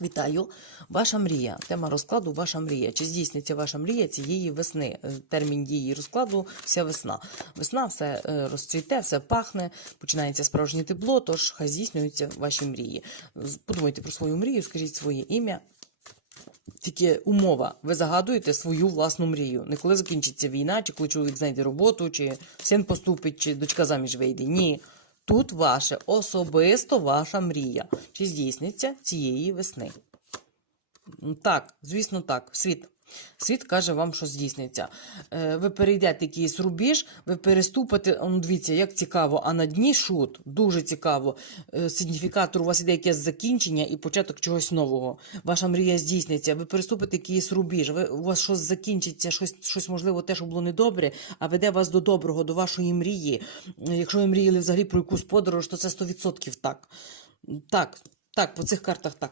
Вітаю! Ваша мрія. Тема розкладу Ваша мрія. Чи здійсниться ваша мрія цієї весни? Е, Термін дії розкладу вся весна. Весна все е, розцвіте, все пахне, починається справжнє тепло, тож хай здійснюються ваші мрії. Подумайте про свою мрію, скажіть своє ім'я. Тільки умова, ви загадуєте свою власну мрію. Не коли закінчиться війна, чи коли чоловік знайде роботу, чи син поступить, чи дочка заміж вийде. Ні. Тут ваше особисто ваша мрія. Чи здійсниться цієї весни? Так, звісно, так. Світ. Світ каже вам, що здійсниться. Е, ви перейдете якийсь рубіж, ви переступите. Ну, дивіться, як цікаво, а на дні шут, дуже цікаво. Е, сигніфікатор у вас іде якесь закінчення і початок чогось нового. Ваша мрія здійсниться. Ви переступите якийсь рубіж, ви, у вас щось закінчиться, щось, щось можливо, те, що було недобре, а веде вас до доброго, до вашої мрії. Е, Якщо ви мріяли взагалі про якусь подорож, то це 100% так. Так, так, по цих картах так.